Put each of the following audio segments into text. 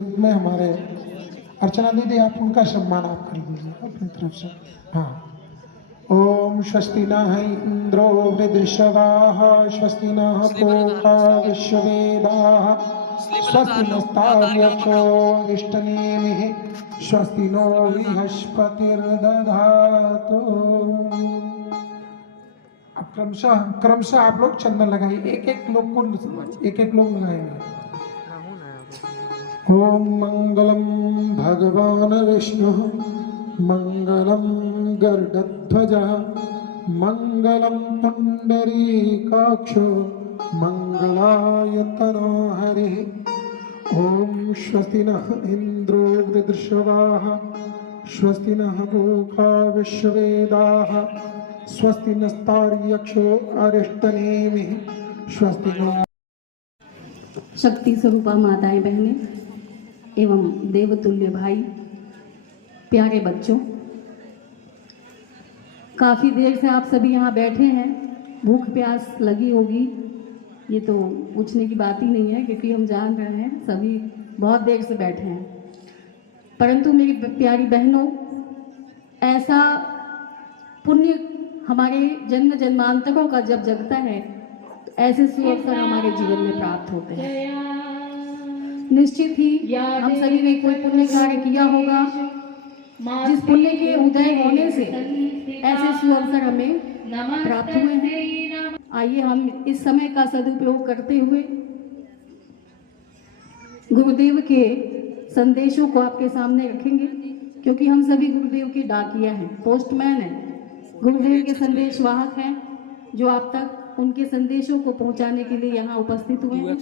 में हमारे अर्चना दीदी, आप उनका सम्मान आप कर दीजिए अपनी तरफ से। हाँ। ओम स्वस्ति नः इंद्रो वृद्धश्रवाः स्वस्ति नः पूषा विश्ववेदाः स्वस्ति नस्तार्क्ष्यो अरिष्टनेमिः स्वस्ति नो बृहस्पतिर्दधातु। अब क्रमशः क्रमशः आप लोग चंदन लगाइए, एक एक लोग लगाएंगे। ओम मंगलम भगवान विष्णु मंगलम गरुड़ध्वज मंगलम पुंडरीकाक्षो मंगलायतनो हरे। ओम स्वस्ति नः इंद्रो वृद्धश्रवाः स्वस्ति नः पूषा विश्ववेदाः स्वस्ति नस्तार्क्ष्यो अरिष्टनेमिः स्वस्ति नो। शक्ति स्वरूपा माताएं बहनें एवं देवतुल्य भाई, प्यारे बच्चों, काफ़ी देर से आप सभी यहाँ बैठे हैं। भूख प्यास लगी होगी, ये तो पूछने की बात ही नहीं है, क्योंकि हम जान रहे हैं सभी बहुत देर से बैठे हैं। परंतु मेरी प्यारी बहनों, ऐसा पुण्य हमारे जन्म जन्मांतरों का जब जगता है तो ऐसे सुअवसर हमारे जीवन में प्राप्त होते हैं। निश्चित ही हम सभी ने कोई पुण्य कार्य किया होगा, जिस पुण्य के उदय होने से ऐसे सुअवसर हमें प्राप्त हुए हैं। आइए हम इस समय का सदुपयोग करते हुए गुरुदेव के संदेशों को आपके सामने रखेंगे, क्योंकि हम सभी गुरुदेव के डाकिया हैं, पोस्टमैन हैं, गुरुदेव के संदेशवाहक हैं, जो आप तक उनके संदेशों को पहुंचाने के लिए यहाँ उपस्थित हुए हैं।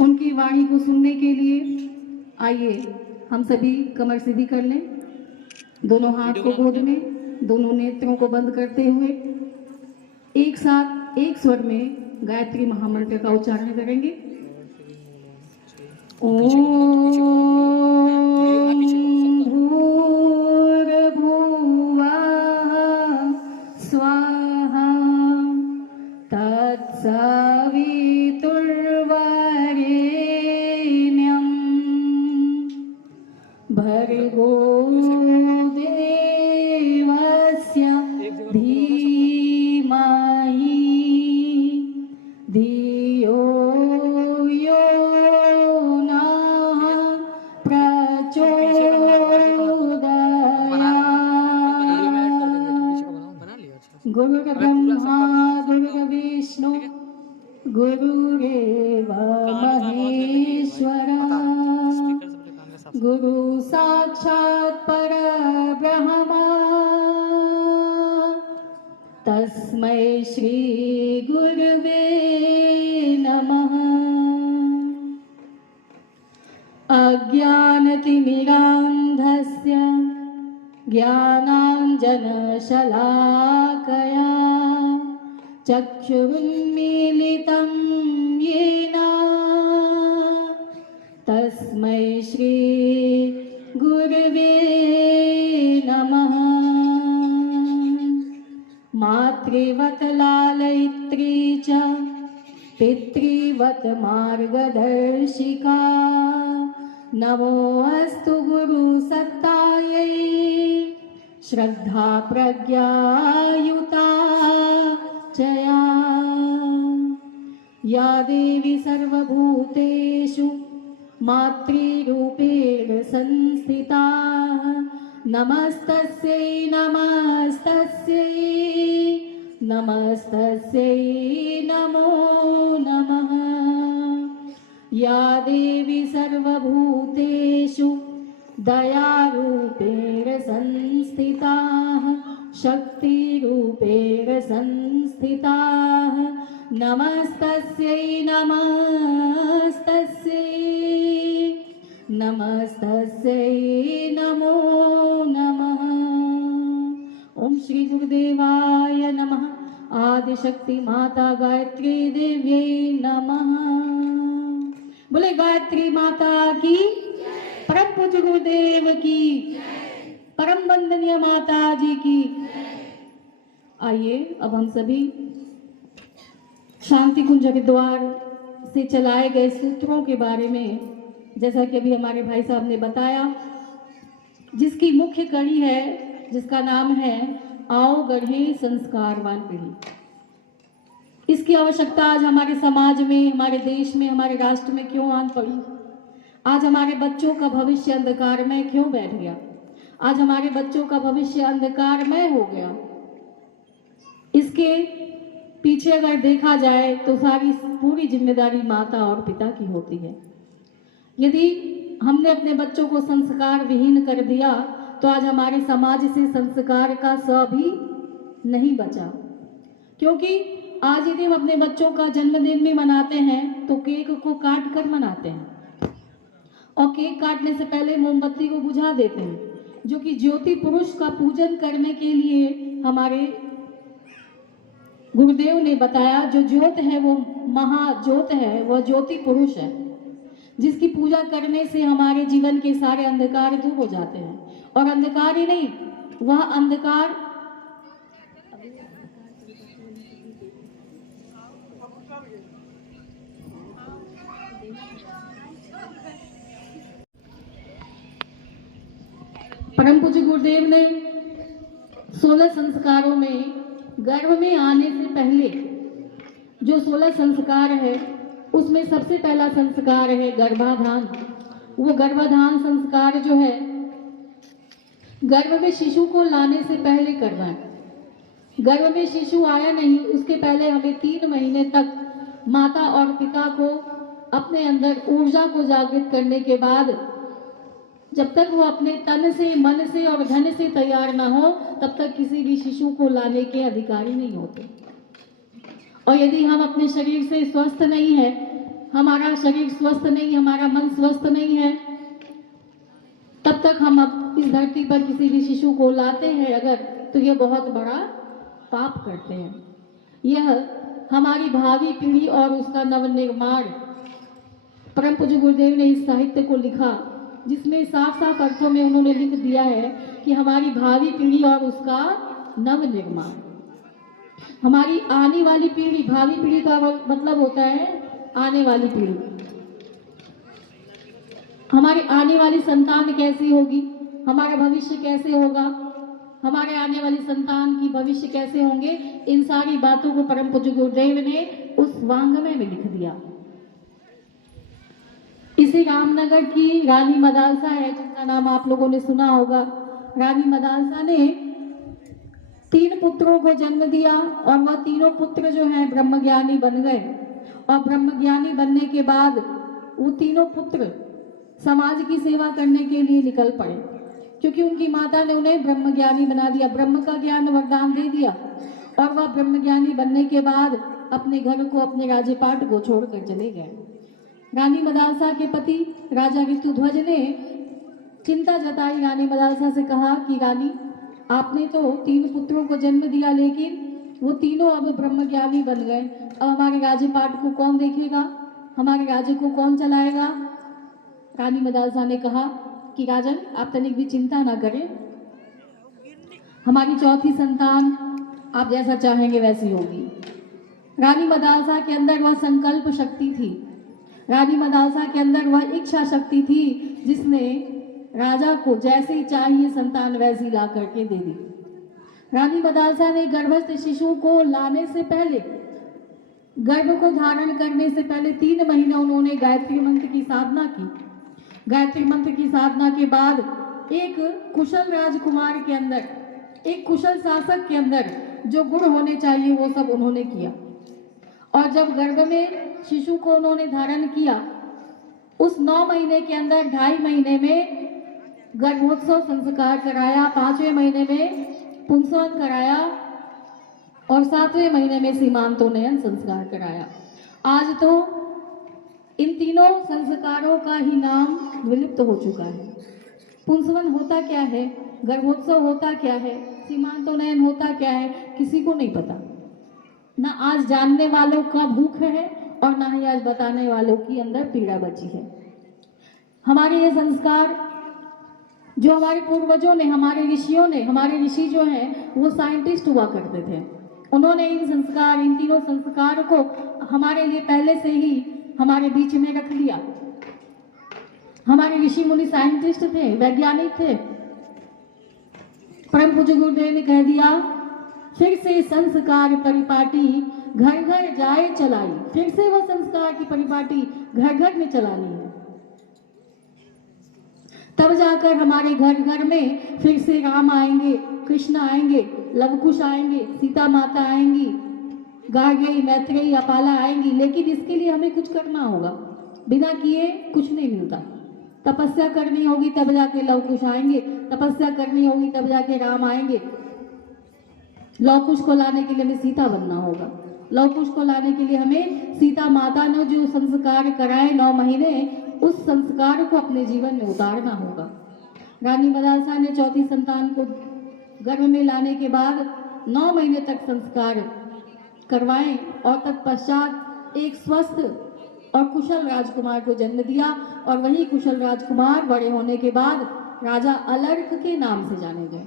उनकी वाणी को सुनने के लिए आइए हम सभी कमर सीधी कर लें, दोनों हाथ को गोद में, दोनों नेत्रों को बंद करते हुए एक साथ एक स्वर में गायत्री महामंत्र का उच्चारण करेंगे। ओम भूर्भुवः स्वाहा तत्सवितुर्वरेण्यं भर्गो देवस्य धीमहि धियो यो नः प्रचोदयात्। गुरुर्ब्रह्मा गुरुर्विष्णु गुरुरेव महेश्वरः गुरु साक्षात् परब्रह्म तस्मै श्री गुरुवे नमः। अज्ञानतिमिरान्धस्य ज्ञानाञ्जनशलाकया चक्षुरुन्मीलितं येन तस्मै श्री गुरुवे नमः। मातृवत लालयित्री च पितृवत मार्गदर्शिका नमोऽस्तु गुरुसत्तायै श्रद्धा प्रज्ञायुता चया। या देवी सर्वभूतेषु मातृरूपेण संस्थिता नमस्तस्यै नमस्तस्यै नमस्तस्यै नमो नमः। या देवी सर्वभूतेषु दयारूपेण संस्थिता शक्तिरूपेण संस्थिता नमस्तस्यै नमस्तस्यै नमस्तस्यै नमो नमः। ओम श्री गुरुदेवाय नमः। आदिशक्ति माता गायत्री देव्यै नमः। बोले गायत्री माता की, परम पूज्य गुरुदेव की, परम वंदनीय माता जी की। आइए अब हम सभी शांति कुंज के द्वार से चलाए गए सूत्रों के बारे में जैसा कि अभी हमारे भाई साहब ने बताया, जिसकी मुख्य कड़ी है, जिसका नाम है आओ गढ़े संस्कारवान पीढ़ी। इसकी आवश्यकता आज हमारे समाज में, हमारे देश में, हमारे राष्ट्र में क्यों आन पड़ी? आज हमारे बच्चों का भविष्य अंधकारमय क्यों बैठ गया? आज हमारे बच्चों का भविष्य अंधकारमय हो गया। इसके पीछे अगर देखा जाए तो सारी पूरी जिम्मेदारी माता और पिता की होती है। यदि हमने अपने बच्चों को संस्कार विहीन कर दिया तो आज हमारे समाज से संस्कार का स भी नहीं बचा। क्योंकि आज यदि हम अपने बच्चों का जन्मदिन भी मनाते हैं तो केक को काट कर मनाते हैं और केक काटने से पहले मोमबत्ती को बुझा देते हैं, जो कि ज्योति पुरुष का पूजन करने के लिए हमारे गुरुदेव ने बताया। जो ज्योत है वो महाज्योत है, वह ज्योति पुरुष है, जिसकी पूजा करने से हमारे जीवन के सारे अंधकार दूर हो जाते हैं। और अंधकार ही नहीं, वह अंधकार परम पूज्य गुरुदेव ने 16 संस्कारों में गर्भ में आने से पहले जो 16 संस्कार है, उसमें सबसे पहला संस्कार है गर्भाधान। वो गर्भाधान संस्कार जो है गर्भ में शिशु को लाने से पहले करना है। गर्भ में शिशु आया नहीं, उसके पहले हमें 3 महीने तक माता और पिता को अपने अंदर ऊर्जा को जागृत करने के बाद, जब तक वो अपने तन से, मन से और धन से तैयार ना हो, तब तक किसी भी शिशु को लाने के अधिकारी नहीं होते। और यदि हम अपने शरीर से स्वस्थ नहीं है, हमारा शरीर स्वस्थ नहीं, हमारा मन स्वस्थ नहीं है, तब तक हम अब इस धरती पर किसी भी शिशु को लाते हैं अगर, तो ये बहुत बड़ा पाप करते हैं। यह हमारी भावी पीढ़ी और उसका नवनिर्माण, परम पूज्य गुरुदेव ने इस साहित्य को लिखा जिसमें साफ साफ अर्थों में उन्होंने लिख दिया है कि हमारी भावी पीढ़ी और उसका नवनिर्माण। हमारी आने वाली पीढ़ी, भावी पीढ़ी का मतलब होता है आने वाली पीढ़ी। हमारी आने वाली संतान कैसी होगी, हमारा भविष्य कैसे होगा, हमारे आने वाली संतान की भविष्य कैसे होंगे, इन सारी बातों को परम पूज्य गुरुदेव ने उस वांग्मय में लिख दिया। इसी रामनगर की रानी मदालसा है, जिनका नाम आप लोगों ने सुना होगा। रानी मदालसा ने 3 पुत्रों को जन्म दिया और वह तीनों पुत्र जो हैं ब्रह्मज्ञानी बन गए। और ब्रह्मज्ञानी बनने के बाद वो तीनों पुत्र समाज की सेवा करने के लिए निकल पड़े, क्योंकि उनकी माता ने उन्हें ब्रह्मज्ञानी बना दिया, ब्रह्म का ज्ञान वरदान दे दिया। और वह ब्रह्मज्ञानी बनने के बाद अपने घर को, अपने राज्यपाट को छोड़कर चले गए। रानी मदालसा के पति राजा ऋतुध्वज ने चिंता जताई, रानी मदालसा से कहा कि रानी, आपने तो 3 पुत्रों को जन्म दिया, लेकिन वो तीनों अब ब्रह्मज्ञानी बन गए। अब हमारे राज्यपाट को कौन देखेगा, हमारे राज्य को कौन चलाएगा? रानी मदालसा ने कहा कि राजन, आप तनिक भी चिंता ना करें, हमारी चौथी संतान आप जैसा चाहेंगे वैसी होगी। रानी मदालसा के अंदर वह संकल्प शक्ति थी, रानी मदालसा के अंदर वह इच्छा शक्ति थी, जिसने राजा को जैसी चाहिए संतान वैसी ला करके दे दी। रानी मदालसा ने गर्भस्थ शिशु को लाने से पहले, गर्भ को धारण करने से पहले 3 महीने उन्होंने गायत्री मंत्र की साधना की। गायत्री मंत्र की साधना के बाद एक कुशल राजकुमार के अंदर, एक कुशल शासक के अंदर जो गुण होने चाहिए वो सब उन्होंने किया। और जब गर्भ में शिशु को उन्होंने धारण किया, उस 9 महीने के अंदर 2.5 महीने में गर्भोत्सव संस्कार कराया, 5वें महीने में पुंसवन कराया और 7वें महीने में सीमांतोन्नयन संस्कार कराया। आज तो इन तीनों संस्कारों का ही नाम विलुप्त हो चुका है। पुंसवन होता क्या है, गर्भोत्सव होता क्या है, सीमांतोन्नयन होता क्या है, किसी को नहीं पता। ना आज जानने वालों का भूख है और ना ही आज बताने वालों की अंदर पीड़ा बची है। हमारे ये संस्कार जो हमारे पूर्वजों ने, हमारे ऋषियों ने, हमारे ऋषि जो हैं वो साइंटिस्ट हुआ करते थे, उन्होंने इन संस्कार, इन तीनों संस्कार को हमारे लिए पहले से ही हमारे बीच में रख लिया। हमारे ऋषि मुनि साइंटिस्ट थे, वैज्ञानिक थे। परम पूज्य गुरुदेव ने कह दिया, फिर से संस्कार परिपाटी घर घर जाए चलाई। फिर से वो संस्कार की परिपाटी घर घर में चलानी है, तब जाकर हमारे घर घर में फिर से राम आएंगे, कृष्ण आएंगे, लवकुश आएंगे, सीता माता आएंगी, गार्गेयी, मैत्रेयी, अपाला आएंगी। लेकिन इसके लिए हमें कुछ करना होगा, बिना किए कुछ नहीं मिलता। तपस्या करनी होगी तब जाके लवकुश आएंगे, तपस्या करनी होगी तब जाके राम आएंगे। लवकुश को लाने के लिए हमें सीता बनना होगा, लवकुश को लाने के लिए हमें सीता माता ने जो संस्कार कराए 9 महीने, उस संस्कार को अपने जीवन में उतारना होगा। रानी मदालसा ने चौथी संतान को गर्भ में लाने के बाद 9 महीने तक संस्कार करवाए और तत्पश्चात एक स्वस्थ और कुशल राजकुमार को जन्म दिया। और वही कुशल राजकुमार बड़े होने के बाद राजा अलर्क के नाम से जाने गए।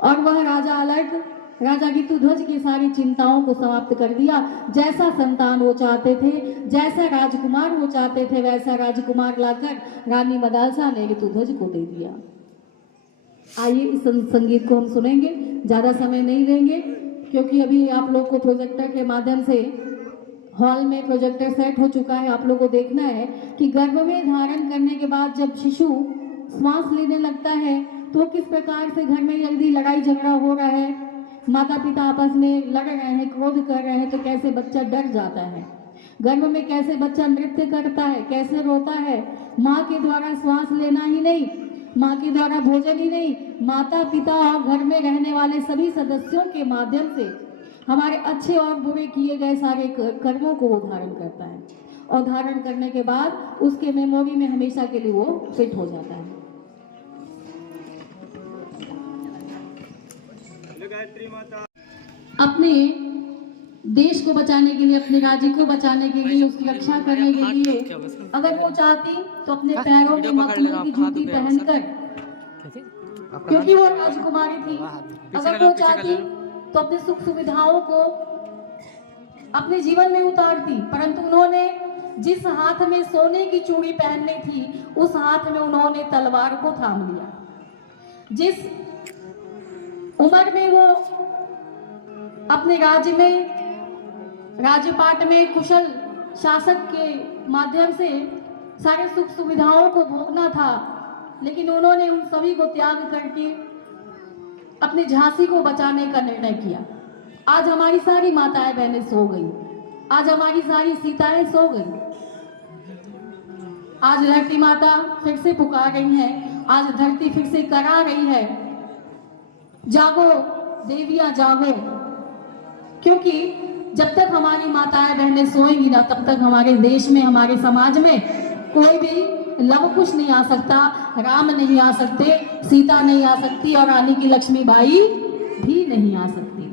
और वह राजा अलर्क राजा ऋतुध्वज की सारी चिंताओं को समाप्त कर दिया। जैसा संतान वो चाहते थे, जैसा राजकुमार वो चाहते थे, वैसा राजकुमार लाकर रानी मदालसा ने ऋतुध्वज को दे दिया। आइए इस संगीत को हम सुनेंगे, ज़्यादा समय नहीं लेंगे, क्योंकि अभी आप लोग को प्रोजेक्टर के माध्यम से हॉल में प्रोजेक्टर सेट हो चुका है। आप लोग को देखना है कि गर्भ में धारण करने के बाद जब शिशु श्वास लेने लगता है तो किस प्रकार से घर में यदि लड़ाई झगड़ा हो रहा है, माता पिता आपस में लड़ रहे हैं, क्रोध कर रहे हैं, तो कैसे बच्चा डर जाता है। गर्भ में कैसे बच्चा नृत्य करता है, कैसे रोता है। माँ के द्वारा श्वास लेना ही नहीं, माँ के द्वारा भोजन ही नहीं, माता पिता और घर में रहने वाले सभी सदस्यों के माध्यम से हमारे अच्छे और बुरे किए गए सारे कर्मों को वो धारण करता है। और धारण करने के बाद उसके मेमोरी में हमेशा के लिए वो फिट हो जाता है। अपने देश को बचाने के लिए, अपने राज्य को बचाने के लिए, उसकी रक्षा करने के लिए अगर वो चाहती तो अपने पैरों में मखमल की जूती पहनकर, क्योंकि वो राजकुमारी थी, अगर वो चाहती तो अपने सुख सुविधाओं को अपने जीवन में उतारती। परंतु उन्होंने जिस हाथ में सोने की चूड़ी पहननी थी, उस हाथ में उन्होंने तलवार को थाम लिया। जिस उम्र में वो अपने राज्य में, राजपाट में कुशल शासक के माध्यम से सारे सुख सुविधाओं को भोगना था, लेकिन उन्होंने उन सभी को त्याग करके अपने झांसी को बचाने का निर्णय किया। आज हमारी सारी माताएं बहनें सो गई, आज हमारी सारी सीताएं सो गई। आज धरती माता फिर से पुकार रही है, आज धरती फिर से करा रही है, जागो देवियां जागो। क्योंकि जब तक हमारी माताएं बहनें सोएंगी ना, तब तक हमारे देश में, हमारे समाज में कोई भी लवकुश नहीं आ सकता, राम नहीं आ सकते, सीता नहीं आ सकती और रानी की लक्ष्मीबाई भी नहीं आ सकती।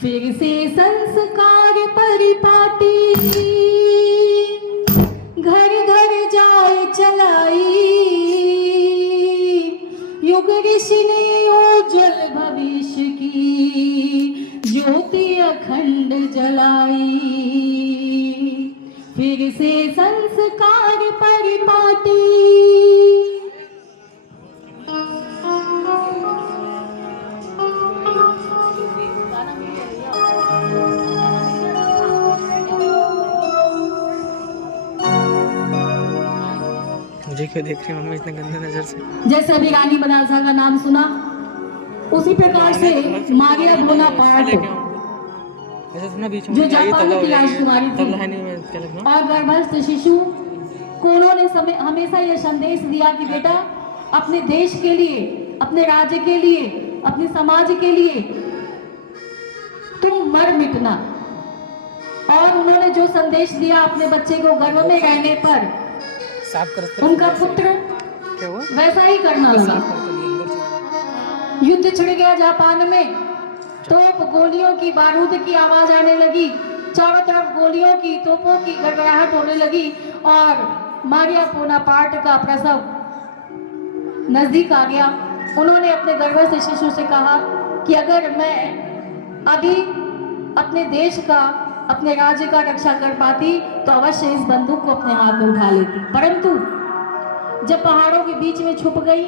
फिर से संस्कार परिपाटी घर घर जाए चलाई, युग ऋषि ने उज्जवल भविष्य की ज्योति अखंड जलाई। फिर से संस्कार परिपाटी। मुझे क्यों देख रही मम्मी इतने गंदे नजर से? जैसे अभी रानी मदालसा का नाम सुना, उसी प्रकार से मारिया बोनापार्ट जो जापान की राजकुमारी थी और गर्भस्थ शिशु को उन्होंने हमेशा यह संदेश दिया कि बेटा अपने देश के लिए, अपने राज्य के लिए, अपने समाज के लिए तुम मर मिटना। और उन्होंने जो संदेश दिया अपने बच्चे को गर्भ में रहने पर, उनका पुत्र वैसा ही करना लगा। युद्ध छिड़ गया जापान में, तोप गोलियों की, बारूद की आवाज आने लगी, चारों तरफ गोलियों की, तोपों की गड़गड़ाहट होने लगी और मारिया बोनापार्ट का प्रसव नजदीक आ गया। उन्होंने अपने गर्भस्थ शिशु से कहा कि अगर मैं अभी अपने देश का, अपने राज्य का रक्षा कर पाती तो अवश्य इस बंदूक को अपने हाथ में उठा लेती, परंतु जब पहाड़ों के बीच में छुप गई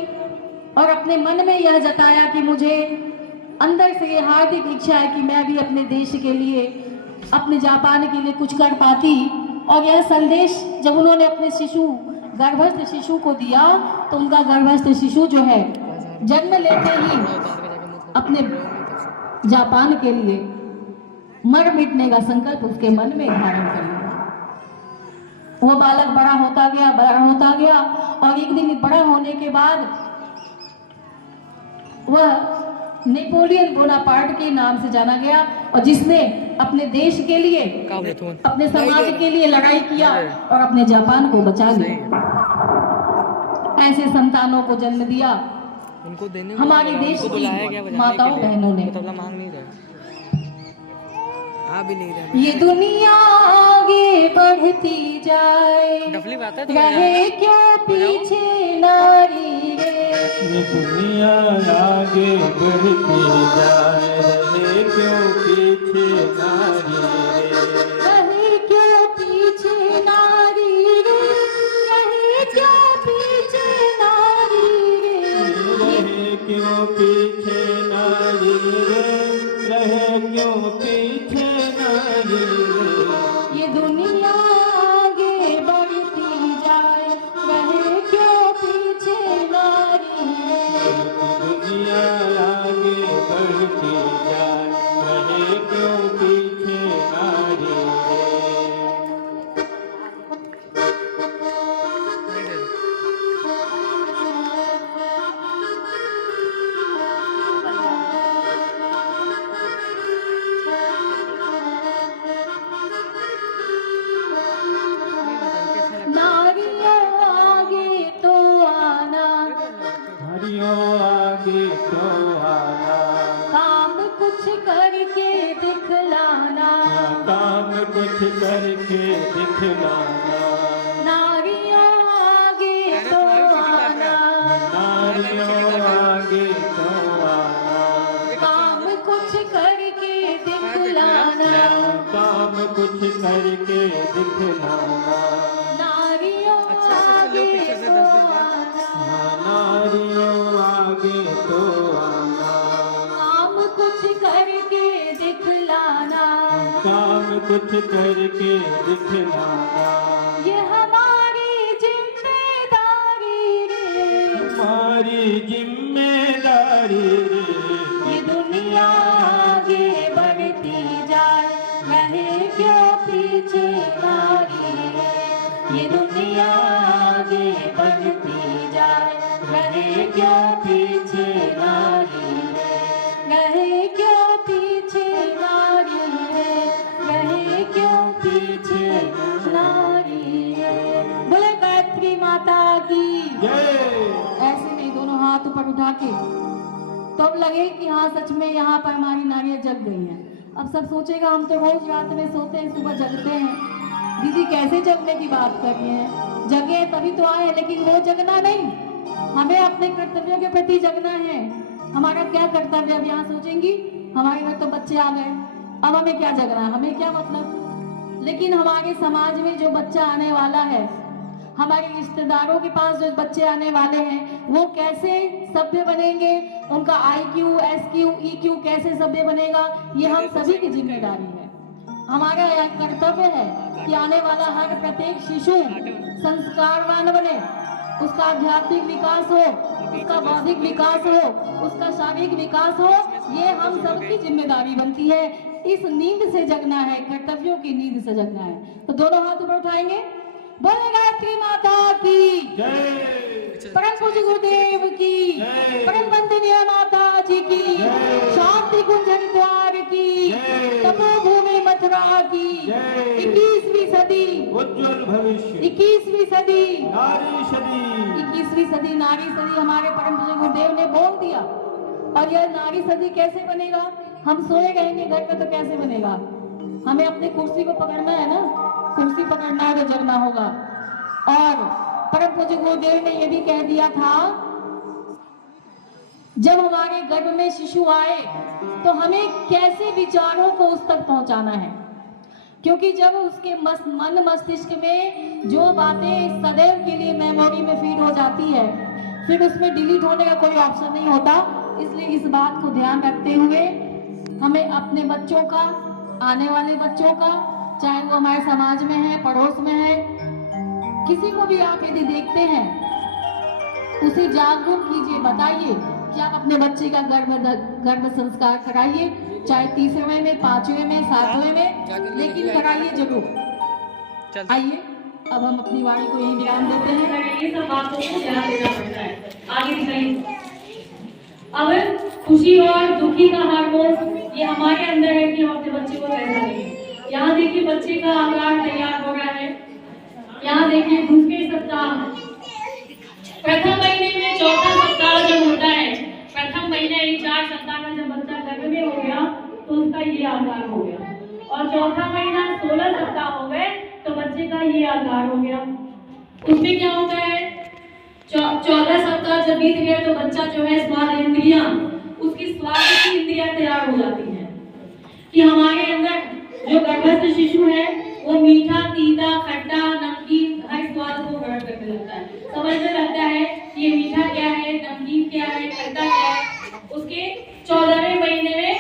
और अपने मन में यह जताया कि मुझे अंदर से ये हार्दिक इच्छा है कि मैं भी अपने देश के लिए, अपने जापान के लिए कुछ कर पाती। और यह संदेश जब उन्होंने अपने गर्भस्थ शिशु को दिया तो उनका गर्भस्थ शिशु जो है जन्म लेते ही अपने जापान के लिए मर मिटने का संकल्प उसके मन में धारण कर लिया। वो बालक बड़ा होता गया और एक दिन बड़ा होने के बाद वह नेपोलियन बोनापार्ट के नाम से जाना गया और जिसने अपने देश के लिए, अपने समाज के लिए लड़ाई किया और अपने जापान को बचा लिया। ऐसे संतानों को जन्म दिया उनको देने हमारे देश की माताओं बहनों ने। मांग नहीं रहे, आ भी नहीं रहे। ये दुनिया आगे बढ़ती जाए, डफली बात है, रहे क्यों पीछे नारी रे। ये दुनिया आगे बढ़ती जाए, रहे क्यों पीछे नारी रे। रहे क्यों पीछे नारी रे, रहे क्यों पीछे नारी रे। रहे क्यों पीछे नारी रे, रहे क्यों पीछे नारी रे। ये दुनिया आगे बढ़ती जाए, रहे क्यों पीछे नारी रे। दुनिया आगे बढ़ती जाए, रहे क्यों पीछे नारी रे। नारियों आगे तो आना, नारियों आगे तो आना, काम कुछ करके दिखलाना। काम कुछ करके दिखलाना। नारियों आगे तो आना, नारियों आगे तो आना, काम कुछ करके दिखलाना। काम कुछ करके दिखलाना। नारियों आगे तो आना, नारियों आगे तो आना, काम कुछ करके दिखलाना। काम कुछ करके दिखलाना। ये हमारी जिम्मेदारी रे, हमारी जिम्मेदारी रे। ये दुनिया आगे बढ़ती जाए, रहे क्यों पीछे नारी रे। ये दुनिया आगे बढ़ती जाए, रहे क्यों पीछे नारी रे। रहे क्यों पीछे नारी रे, रहे क्यों पीछे नारी रे। बोले गायत्री माता की जय। ऐसे नहीं, दोनों हाथ ऊपर उठा के तो अब लगे कि हाँ सच में यहाँ पर हमारी नारियां जग गई हैं। अब सब सोचेगा हम तो रोज रात में सोते हैं, सुबह जगते हैं, दीदी कैसे जगने की बात कर रही हैं। जगे तभी तो आए, लेकिन वो जगना नहीं, हमें अपने कर्तव्यों के प्रति जगना है। हमारा क्या कर्तव्य, अब यहाँ सोचेंगी हमारे घर तो बच्चे आ गए, अब हमें क्या जगना, हमें क्या मतलब। लेकिन हमारे समाज में जो बच्चा आने वाला है, हमारे रिश्तेदारों के पास जो बच्चे आने वाले हैं, वो कैसे सभ्य बनेंगे, उनका IQ, SQ, EQ कैसे सभ्य बनेगा, ये हम सभी की जिम्मेदारी है। हमारा यह कर्तव्य है कि आने वाला हर प्रत्येक शिशु संस्कारवान बने, उसका आध्यात्मिक विकास हो, उसका बौद्धिक विकास हो, उसका शारीरिक विकास हो, ये हम सबकी जिम्मेदारी बनती है। इस नींद से जगना है, कर्तव्यों की नींद से जगना है। तो दोनों हाथ ऊपर उठाएंगे, बोले गायत्री माता की जय। परम पूज्य गुरुदेव की, परम वंदनीय माता जी की, शांति कुंज हरिद्वार की, तपोभूमि मथुरा की। 21वीं सदी, उज्जवल भविष्य, 21वीं सदी, नारी सदी, 21वीं सदी नारी सदी हमारे परम पूज्य गुरुदेव ने बोल दिया। और यह नारी सदी कैसे बनेगा, हम सोए रहेंगे घर का तो कैसे बनेगा। हमें अपनी कुर्सी को पकड़ना है ना, कुर्सी पकड़ना है तो जगना होगा। और परम पूज्य गुरुदेव ने यह भी कह दिया था, जब हमारे गर्भ में शिशु आए तो हमें कैसे विचारों को उस तक पहुंचाना है। क्योंकि जब उसके मन मस्तिष्क में जो बातें सदैव के लिए मेमोरी में फीड हो जाती है, फिर उसमें डिलीट होने का कोई ऑप्शन नहीं होता। इसलिए इस बात को ध्यान रखते हुए हमें अपने बच्चों का, आने वाले बच्चों का, चाहे वो हमारे समाज में है, पड़ोस में है, किसी को भी आप यदि देखते हैं उसे जागरूक कीजिए, बताइए कि आप अपने बच्चे का गर्भ संस्कार कराइए, चाहे 3वें में, 5वें में, 7वें में, लेकिन कराइए जरूर। आइए अब हम अपनी वाणी को यही विराम देते हैं। ये सब बातों को ध्यान देना पड़ता है। आगे दिखाइए। अब खुशी और दुखी का हार्मोन ये हमारे अंदर है कि हम अपने बच्चे को कैसा देंगे। यहाँ देखिए बच्चे का आकार तैयार हो रहा है। यहाँ देखिए दूसरे सप्ताह, प्रथम महीने में चौथा सप्ताह जब होता है, प्रथम महीने 4 सप्ताह का जब बच्चा गर्भ में हो गया तो उसका ये आकार हो गया, और चौथा महीना 16 सप्ताह हो गए तो बच्चे का ये आकार हो गया। उसमें क्या होता है, 14 सप्ताह जब बीत गया तो बच्चा जो है स्वाद इंद्रियां, उसकी स्वाद की इंद्रियां तैयार हो जाती है कि हमारे अंदर जो गर्भस्थ शिशु है वो मीठा, तीता, खट्टा, नमकीन हर स्वाद को ग्रहण करने लगता है, समझने लगता है कि ये मीठा क्या है, नमकीन क्या है, खट्टा क्या है। उसके 14वें महीने में,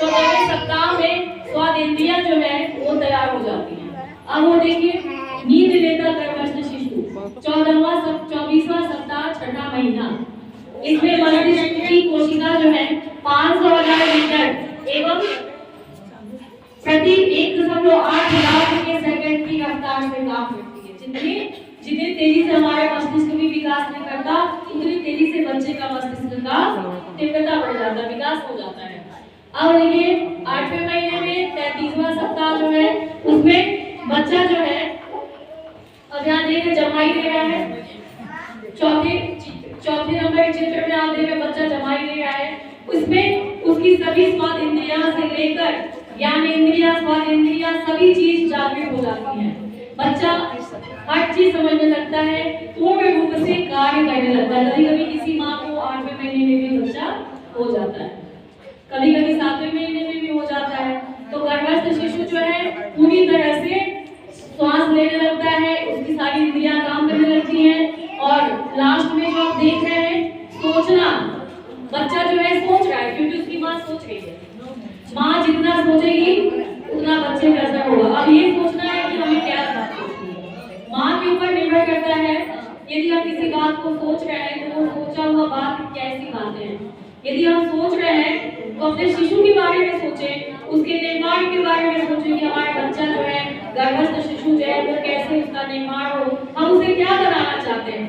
14वें सप्ताह में स्वाद इंद्रियां जो है वो तैयार हो जाती है। अब वो देखिए नींद लेता गर्भस्थ शिशु, 24वां सप्ताह, 6ठा महीना, इसमें मस्तिष्क की कोशिका जो है 500,000 मीटर एवं प्रति 1.8 के सेकंड की रफ्तार से काम करती है। जितनी तेजी से हमारे मस्तिष्क भी विकास नहीं करता, उतनी तेजी से बच्चे का मस्तिष्क का तीव्रता बढ़ जाता है, विकास हो जाता है। अब देखिए 8वें महीने में 33वां सप्ताह जो है उसमें बच्चा जो है, अब ध्यान देकर जमाई ले रहा है। चौथे नंबर के चित्र में आप देखें बच्चा जमाई ले रहा है। उसमें उसकी सभी स्वाद इंद्रियां से लेकर ज्ञान इंद्रियां, स्वाद इंद्रियां सभी चीज जागृत हो जाती हैं। बच्चा हर चीज समझने लगता है, पूर्ण रूप से कार्य करने लगता है। कभी कभी किसी माँ को 8वें महीने में भी बच्चा हो जाता है, कभी कभी 7वें महीने में भी हो जाता है। तो गर्भस्थ शिशु जो है पूरी तरह से श्वास लेने लगता है, उसकी सारी इंद्रियां काम करने लगती हैं, और लास्ट में जो आप देख रहे हैं सोचना, बच्चा जो है सोच रहा है क्योंकि उसकी माँ सोच रही है। माँ जितना सोचेगी उतना बच्चे का असर होगा। अब ये सोचना है कि हमें क्या बात सोचनी है, माँ के ऊपर निर्भर करता है। यदि हम किसी बात को सोच रहे हैं तो वो सोचा हुआ बात कैसी बातें हैं। यदि हम सोच रहे हैं तो अपने शिशु के बारे में सोचें, उसके निर्माण के बारे में सोचें कि हमारा बच्चा जो है, गर्भस्थ शिशु जो है वो कैसे उसका निर्माण हो, हम उसे क्या बनाना चाहते हैं।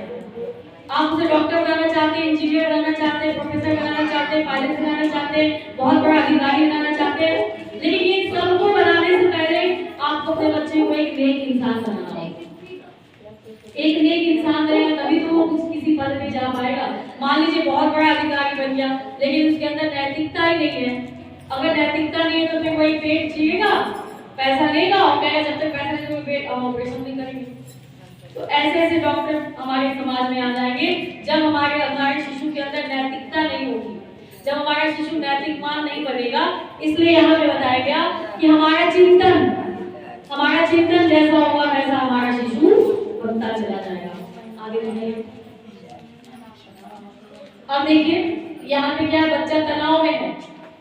आप उसे डॉक्टर बनाना चाहते हैं, इंजीनियर बनाना चाहते हैं, प्रोफेसर बनाना चाहते हैं, पायलट बनाना चाहते हैं, बहुत बड़ा अधिकारी बनाना चाहते हैं, लेकिन ये सबको बनाने से पहले आपको अपने बच्चे को एक नेक इंसान बनाना है। एक नेक इंसान रहेगा तभी तो वो किसी पद पे जा पाएगा। मान लीजिए बहुत बड़ा अधिकारी बन गया लेकिन उसके अंदर नैतिकता ही नहीं है। अगर नैतिकता नहीं है तो फिर वही पेट जिएगा, पैसा लेगा और कहेगा जब तक पैसा नहीं पेट ऑपरेशन नहीं करेंगे। तो ऐसे ऐसे डॉक्टर हमारे समाज में आ जाएंगे जब हमारे शिशु के अंदर नैतिकता नहीं होगी, जब हमारा शिशु नैतिकवान नहीं बनेगा। इसलिए यहाँ पे बताया गया कि हमारा चिंतन जैसा होगा वैसा हमारा शिशु बनता चला जाएगा। आगे देखिए, अब देखिए यहाँ पे क्या, बच्चा तनाव में है।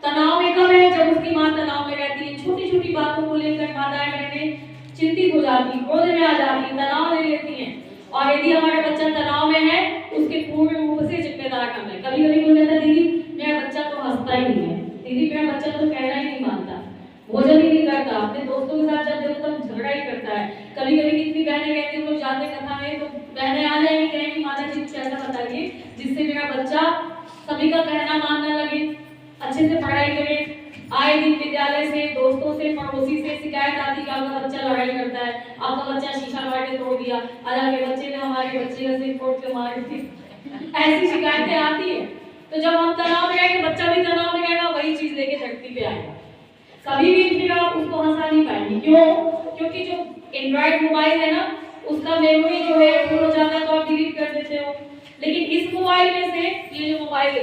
तनाव में कब है, जब उसकी माँ तनाव में रहती है। छोटी छोटी बातों को लेकर माताएं बहनें चिंतित हो जाती, क्रोध में आ जाती, तनाव ले लेती हैं। और यदि हमारा बच्चा तनाव में है उसके पूर्ण रूप से जिम्मेदार हम है। कभी कभी कोई कहता है दीदी मेरा बच्चा तो हंसता ही नहीं है, दीदी मेरा बच्चा तो कहना ही नहीं मानता, भोजन ही नहीं करता, अपने दोस्तों के साथ जब देखो तो झगड़ा ही करता है। कभी कभी कितनी बहनें कहती हैं, जाते कथा में तो बहनें आ जाएंगी, कहेंगी माता जी कुछ ऐसा बताइए जिससे मेरा बच्चा सभी का कहना मानने लगे, अच्छे से पढ़ाई करे। आए दिन विद्यालय से, दोस्तों से, पड़ोसी से शिकायत आती कि आपका बच्चा लड़ाई करता है, आपका बच्चा शीशा मार के तोड़ दिया, हालांकि बच्चे ने हमारे बच्चे का सिर फोड़ के मार दी। ऐसी शिकायतें आती है। तो जब हम तनाव में रहेंगे, बच्चा भी तनाव में रहेगा, वही चीज लेके धरती पे आएगा। कभी भी फिर आप उसको हंसा नहीं पाएंगे। क्यों? क्योंकि जो एंड्रॉइड मोबाइल है ना, उसका मेमोरी जो है फुल हो जाता है तो आप डिलीट कर देते हो। लेकिन इस मोबाइल में से, ये जो मोबाइल है,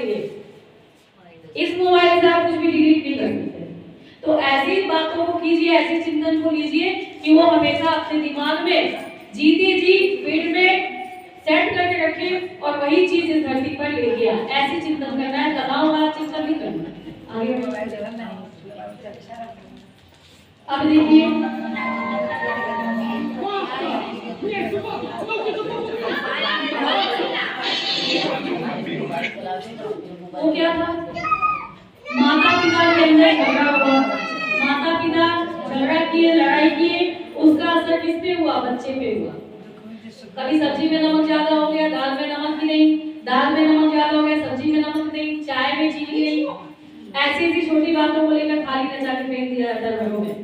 इस मोबाइल से आप कुछ भी डिलीट नहीं कर सकते। तो ऐसी बातों को कीजिए, ऐसे चिंतन को लीजिए कि वो हमेशा अपने दिमाग में जीते जी फील्ड में सेट करके रखे और वही चीज इस धरती पर लेके आए। ऐसे चिंतन करना है, तनाव वाला चिंतन नहीं करना है। आगे अब देखिए वो क्या था, माता पिता के अंदर झगड़ा हुआ, माता पिता झगड़ा किए, लड़ाई किए, उसका असर किस पे हुआ, बच्चे पे हुआ। कभी सब्जी में नमक ज्यादा हो गया, दाल में नमक ही नहीं, दाल में नमक ज्यादा हो गया, सब्जी में नमक नहीं, चाय में चीनी नहीं। ऐसी ऐसी छोटी बातों को लेकर थाली में जाकर फेंक दिया जाता है घरों में,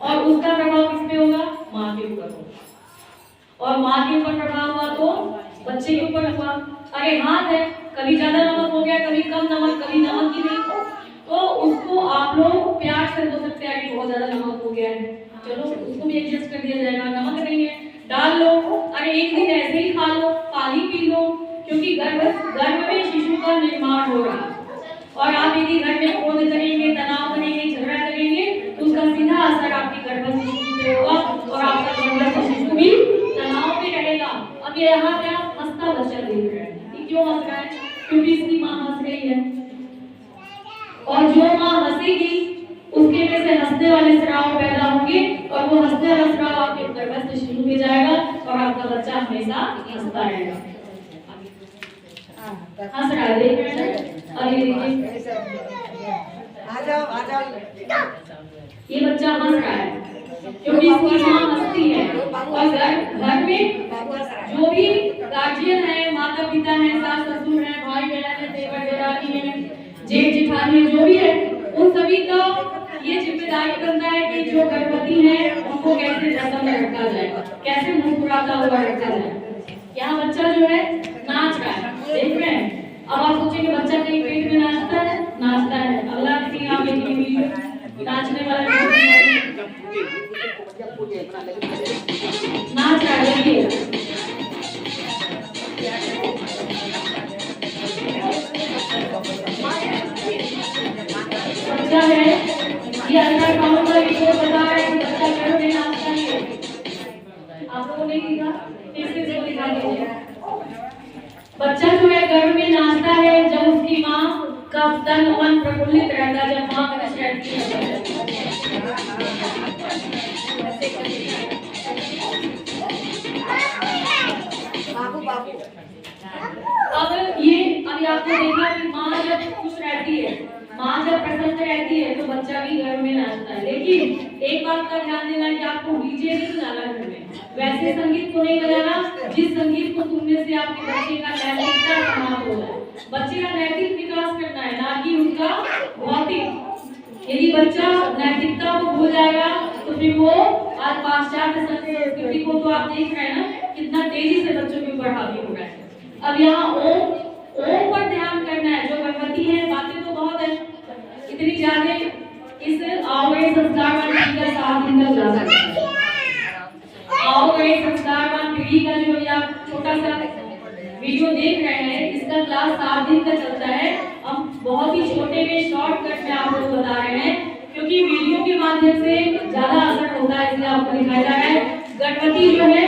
और उसका प्रभाव किस पे होगा, माँ के ऊपर होगा। और माँ के ऊपर प्रभाव हुआ तो बच्चे के ऊपर हुआ। अरे हाथ है, कभी ज्यादा नमक हो गया, कभी कम नमक, कभी नमक ही नहीं, तो उसको आप लोग प्यार से बोल सकते हैं कि बहुत ज्यादा नमक हो गया है, चलो उसको भी एडजस्ट कर दिया जाएगा, नमक नहीं है डाल लो। अरे एक दिन ऐसे ही खा लो, पानी पी लो, क्योंकि गर्भ में शिशु का निर्माण हो रहा है। और आप यदि घर में क्रोध करेंगे, तनाव करेंगे, झगड़ा करेंगे, तो उसका सीधा असर आपकी गर्भस्थ शिशु पे होगा और आपका गर्भस्थ शिशु भी तनाव में रहेगा। अब ये यहाँ पे आप हंसता बच्चा देख रहे हैं, ये क्यों हंस रहा है, क्योंकि इसकी माँ हंस रही है, और जो माँ हंसेगी उसके में से हंसने वाले स्राव पैदा होंगे, और वो हंसने वाला स्राव आपके गर्भस्थ शिशु में जाएगा और आपका बच्चा हमेशा हंसता रहेगा। हंस रहा है, देख रहे हैं। अरे ये बच्चा हंस रहा है क्योंकि इसकी माँ हंसती है। और घर में जो भी गार्जियन है, माता पिता है, सास ससुर है, भाई बहन है, देवर देवरानी है, जेठ जेठानी है, जो भी है, उन सभी का ये जिम्मेदारी बनता है कि जो गर्भवती है उनको कैसे जतन में रखा जाए, कैसे मुस्कुराता हुआ रखा जाए। यहाँ बच्चा जो है नाच रहा है, देख रहे हैं। अब आप सोचेंगे बच्चा कहीं पेट में नाचता है, नाचता है। अगला किसी आप देखेंगे वीडियो, नाचने वाला नाच रहा है, देखिए बच्चा है, ये अल्ट्रासाउंड का रिपोर्ट बता रहा है कि बच्चा घर में नाचता है। आप लोगों ने देखा, फिर से दिखा दीजिए। बच्चा जो है घर में नाचता है जब उसकी माँ का तन मन प्रफुल्लित रहता है, जब माँ खुश रहती है। अब ये अभी आपने देखा कि माँ जब खुश रहती है, माँ जब प्रसन्न रहती है, तो बच्चा भी घर में नाचता है। लेकिन एक बात का ध्यान देना कि आपको डीजे नहीं बजाना घर में, वैसे संगीत को नहीं बजाना जिस संगीत को सुनने से आपके बच्चे का नैतिकता समाप्त हो जाए। बच्चे का नैतिक विकास करना है, ना कि उनका भौतिक। यदि बच्चा नैतिकता को भूल जाएगा तो फिर वो आज पाश्चात्य संस्कृति को तो आप देख रहे हैं ना, कितना तेजी से बच्चों के ऊपर हावी हो रहा है। अब यहाँ ओम पर ध्यान करना है। जो गर्भवती है, बातें तो बहुत है, इतनी ज्यादा इस आओ गए संस्कारवान पीढ़ी का 7 दिन का चला सकता है। आओ गए संस्कारवान पीढ़ी का जो ये आप छोटा सा वीडियो देख रहे हैं, इसका क्लास 7 दिन का चलता है। हम बहुत ही छोटे में शॉर्टकट में आप लोग बता रहे हैं, क्योंकि वीडियो के माध्यम से ज्यादा असर होता है, इसलिए आपको दिखाया जा रहा है। गर्भवती जो है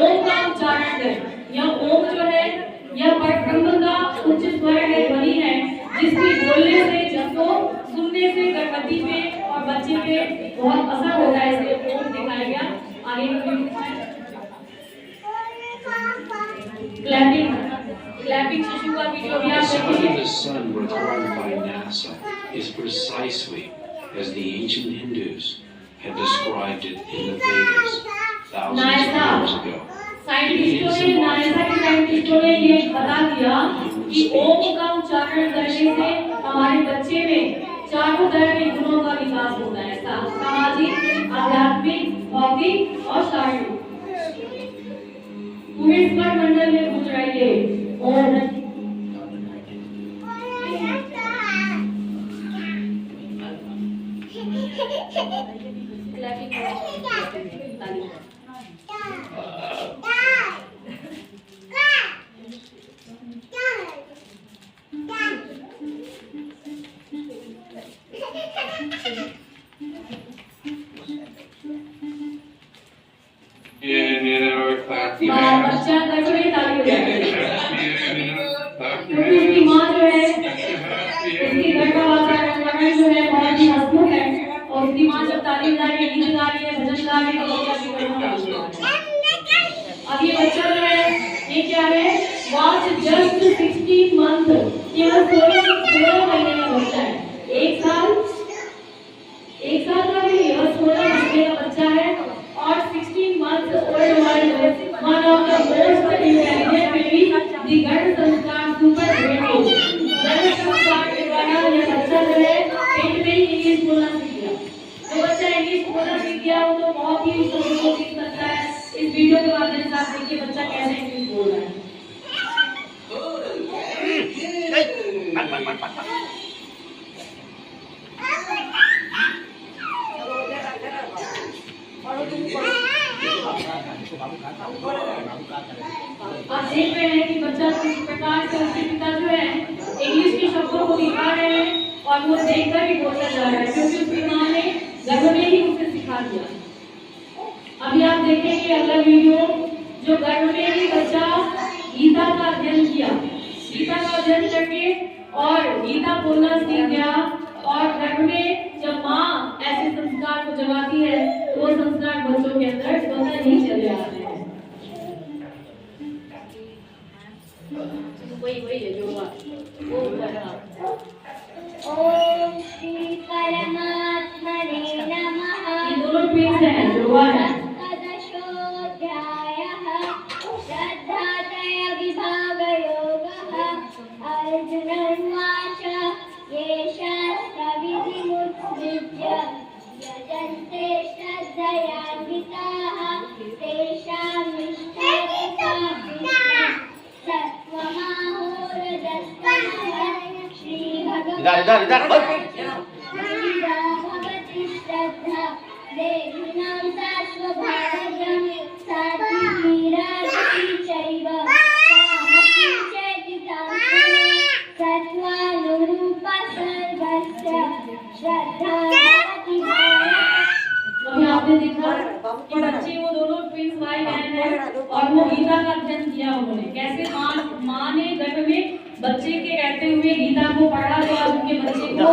ओम का उच्चारण करें। यह ओम जो है यह परब्रह्म का उच्च स्वर है, ध्वनि है, जिसकी बोलने से, जिसको सुनने से गर्भवती पे और बच्चे पे बहुत असर होता है, इसलिए ओम दिखाया गया। आगे क्लैपिंग शिशु का वीडियो भी आप देखेंगे। The sun recorded by NASA is precisely as the ancient Hindus had described it in the Vedas thousands of years ago. साइंटिस्टों ने, नासा के साइंटिस्टों ने ये बता दिया कि ओम का उच्चारण करने से हमारे बच्चे में चारों तरह के गुणों का विकास होता है, सामाजिक, आध्यात्मिक, भौतिक और शारीरिक। पूरे स्वर मंडल में गूंज रही है ओम। was just 16 months. केवल 16 महीने का बच्चा है। एक साल का भी नहीं, बस 16 महीने का बच्चा है और 16 months old one of the most intelligent baby, the गर्भ संस्कार super baby। गर्भ संस्कार के द्वारा यह बच्चा जो है पेट में ही इंग्लिश बोलना सीख गया। जो बच्चा इंग्लिश बोलना सीख गया वो तो बहुत ही शब्दों को सीख सकता है। इस वीडियो के माध्यम से आप देखिए बच्चा कैसे इंग्लिश बोल रहा है। आप देख रहे हैं कि बच्चा किस प्रकार से उसके पिता जो है इंग्लिश के शब्दों को दिखा रहे हैं और वो देखकर भी बोलता जा रहा है क्योंकि उसकी माँ ने गर्भ में ही उसे सिखा दिया। अभी आप देखेंगे अगला वीडियो जो गर्भ में ही बच्चा गीता का अध्ययन किया, गीता का अध्ययन करके और गीता बोलना सीख गया और गर्भ में जब माँ ऐसे संस्कार को जगाती है तो वो संस्कार बच्चों के अंदर स्वतः ही चले आते हैं। वही है जो वो ओम श्री परमात्मने नमः। ये दोनों ट्विंस हैं जो है श्रद्धात्रय विभाग योगः। अर्जुन उवाच ये शास्त्रविधिमुत्सृज्य यजन्ते श्रद्धयान्विताः तेषां निष्ठा भगवती श्रद्धा देहिनां सात्वभावजं सात्विकी राजसी चैव तामसी चेतितां सत्त्वानुरूपा सर्वस्य श्रद्धा भवति भारत। अभी आपने देखा कि बच्चे वो दोनों ट्विंस भाई बहन हैं और वो गीता का अध्ययन किया उन्होंने। कैसे माँ ने गर्भ में बच्चे के रहते हुए गीता को पढ़ा तो आज उनके बच्चे को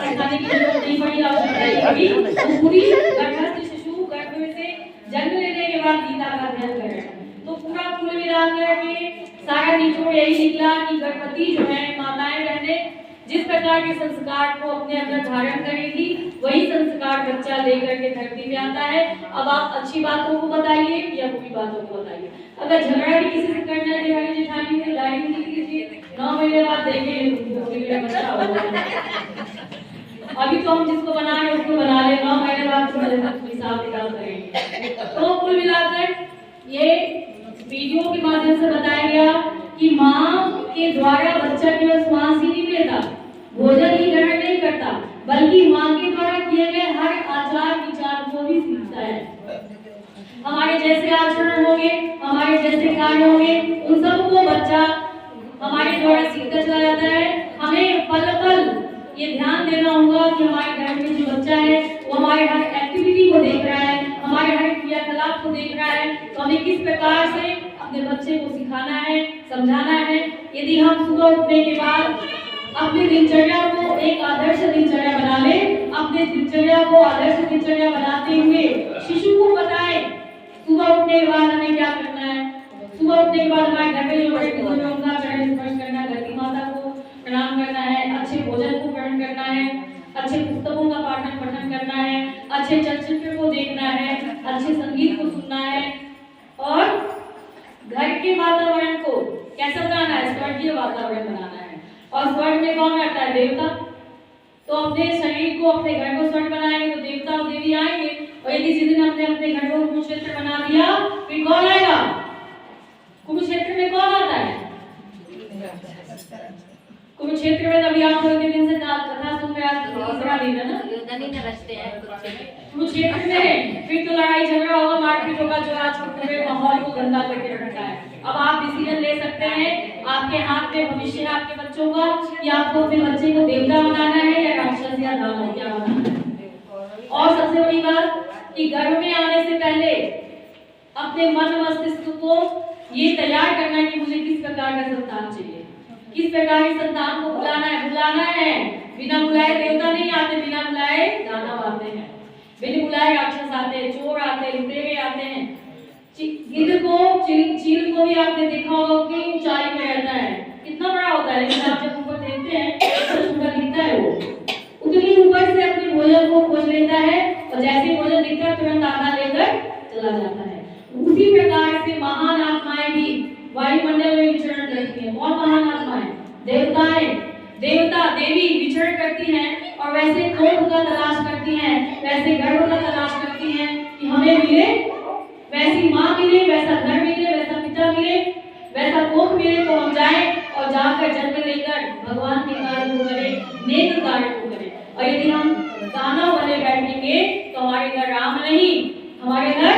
सिखाने की जरूरत नहीं पड़ी, आवश्यकता नहीं पड़ी। तो पूरी गर्भस्थ शिशु गर्भ में से जन्म लेने के बाद गीता का अध्ययन कर रहे हैं। तो पूरा कुल मिलाकर के सारा निचोड़ यही निकला कि गर्भवती जो है माताएं बहनें जिस प्रकार के संस्कार को अपने अंदर धारण करेगी वही संस्कार बच्चा लेकर के धरती में आता है। अब आप अच्छी बातों को बताइए या बुरी बातों को बताइए। अगर झगड़ा भी किसी से करना है जेठानी जेठानी से लाइन लिख लीजिए, 9 महीने बाद देखेंगे बच्चा होगा। अभी तो हम जिसको बना रहे उसको बना ले, 9 महीने बाद हिसाब किताब करेंगे। तो कुल मिलाकर ये वीडियो के माध्यम से बताया गया कि माँ के द्वारा बच्चा केवल श्वास ही नहीं लेता, भोजन ही ग्रहण नहीं करता, बल्कि माँ के द्वारा किए गए हर आचार विचार को भी सीखता है। हमारे जैसे आचरण होंगे, हमारे जैसे कार्य होंगे, उन सबको बच्चा हमारे द्वारा सीखता चला जाता है। हमें पल पल ये ध्यान देना होगा कि हमारे घर में जो बच्चा है वो हमारे हर एक्टिविटी को देख रहा है, हमारे हर क्रियाकलाप को देख रहा है, तो हमें किस प्रकार से अपने बच्चे को सिखाना है, समझाना है। यदि हम सुबह उठने के बाद अपनी दिनचर्या को एक आदर्श दिनचर्या बना ले, अपने दिनचर्या को आदर्श दिनचर्या बनाते हुए शिशु को बताएं सुबह उठने के बाद हमें क्या करना है। सुबह उठने के बाद हमारे घर में जो बड़े बुजुर्ग हैं उनका चरण स्पर्श करना है, धरती माता को प्रणाम करना है, अच्छे भोजन को ग्रहण करना है, अच्छे पुस्तकों का पाठन पठन करना है, अच्छे चलचित्र को देखना है, अच्छे संगीत को सुनना है और घर के वातावरण को कैसा बनाना है, स्वर्गीय वातावरण बनाना है। और स्वर्ग में कौन रहता है? देवता। तो अपने शरीर को अपने घर को स्वर्ग बनाएंगे तो देवता और देवी आएंगे। और यदि जिस दिन हमने अपने घर को कुरुक्षेत्र बना दिया फिर कौन आएगा? कुरुक्षेत्र में कौन आता है? कुरुक्षेत्र में अभी आप थोड़े दिन से कथा सुन रहे हैं, तीसरा दिन है ना, कुरुक्षेत्र में फिर तो लड़ाई झगड़ा होगा, मारपीट होगा, जो आज के पूरे माहौल को गंदा करके रखा है। अब आप डिसीजन ले सकते हैं, आपके हाथ में भविष्य है आपके बच्चों का, कि आपको अपने बच्चे को देवता बनाना है या राक्षस या दानव क्या बनाना है। और सबसे बड़ी बात कि गर्भ में आने से पहले अपने मन मस्तिष्क को ये तैयार करना है कि मुझे किस प्रकार का संतान चाहिए, किस प्रकार के संतान को बुलाना है। बिना बुलाए देवता नहीं आते, बिना बुलाए दानव आते हैं, बिना बुलाए राक्षस आते हैं, चोर आते हैं, लुटेरे आते हैं, गिद्ध को चील को भी आपने देखा होगा कि ऊंचाई पे रहता है, कितना बड़ा होता है, लेकिन आप जब ऊपर देखते हैं तो छोटा दिखता है। वो उतनी ऊपर से अपने भोजन को खोज लेता है और जैसे भोजन दिखता है तुरंत आधा लेकर चला जाता है। उसी प्रकार से महान आत्माएं भी वायुमंडल में विचरण करती हैं। बहुत महान आत्माएं, देवता देवी विचरण करती हैं और वैसे कोख का तलाश करती हैं, वैसे गर्भ का तलाश करती हैं कि हमें मिले, वैसी माँ मिले, वैसा घर मिले, वैसा पिता मिले, वैसा कोख मिले तो हम जाए और जाकर जन्म लेकर भगवान के कार्य को करें, नेक कार्य को करें। और यदि हम दानव बने बैठेंगे तो हमारे घर राम नहीं, हमारे घर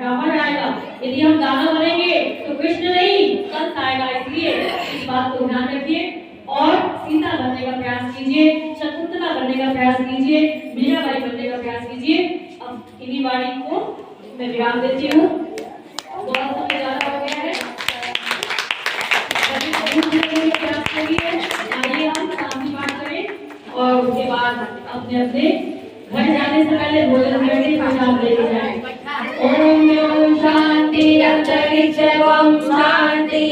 रावण आएगा। यदि हम दानव बनेंगे तो कृष्ण नहीं, कंस आएगा। इसलिए इस बात को ध्यान रखिए और सीता बनने का प्रयास कीजिए, शकुंतला बनने का प्रयास कीजिए, मीराबाई बनने का प्रयास कीजिए। अब इन्हीं वाणी को मैं विराम देती हूँ। बहुत समय ज्यादा हो गया है, प्रयास करिए। आइए हम शांति पाठ करें और उसके बाद अपने अपने घर जाने से पहले भोजन करके प्रसाद लेके जाएं। ओम शांति अंतरिक्ष शांति।